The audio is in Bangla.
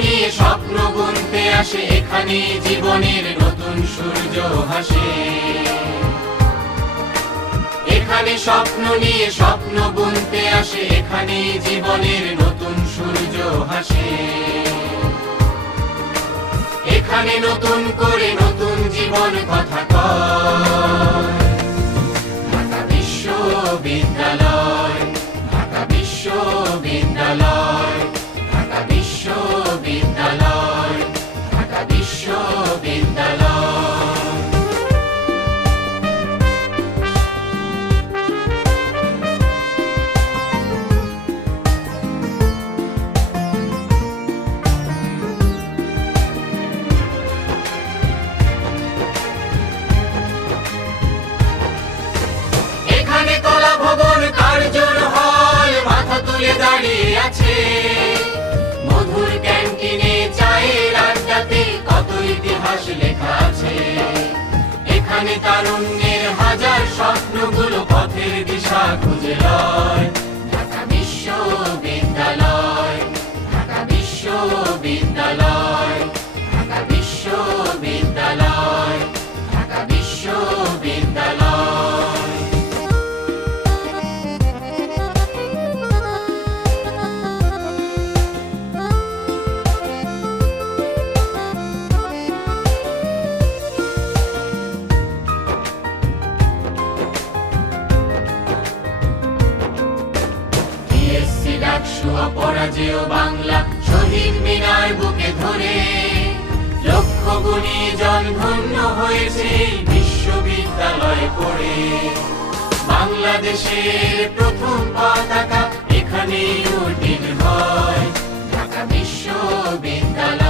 নিয়ে স্বপ্ন বুনতে আসে, এখানে জীবনের নতুন সূর্য হাসে। এখানে স্বপ্ন নিয়ে স্বপ্ন বুনতে আসে, এখানে জীবনের নতুন সূর্য হাসে। এখানে নতুন করে নতুন জীবন কথা কয়। ঢাকা বিশ্ববিদ্যালয়, ঢাকা বিশ্ববিদ্যালয়, ঢাকা বিশ্ববিদ্যালয়, ঢাকা বিশ্ববিদ্যালয়। এখানে কলা ভবন, কার্জন হল মাথা তুলে দাঁড়িয়ে আছে। মধুর ক্যান্টিনে চায়ের আড্ডাতে কত ইতিহাস লেখা আছে। এখানে তারুণ্যের হাজার স্বপ্নগুলো পথের দিশা খুঁজে লয়। ঢাকা বিশ্ববিদ্যালয়, ঢাকা বিশ্ববিদ্যালয়, ঢাকা বিশ্ববিদ্যালয়, ঢাকা বিশ্ববিদ্যালয়। অপরাজেয় বাংলা শহীদ মিনার বুকে ধরে লক্ষ গুণী জন ধন্য হয়েছে বিশ্ববিদ্যালয়ে পড়ে। বাংলাদেশের প্রথম পতাকা এখানেই উড্ডীন হয়। ঢাকা বিশ্ববিদ্যালয়।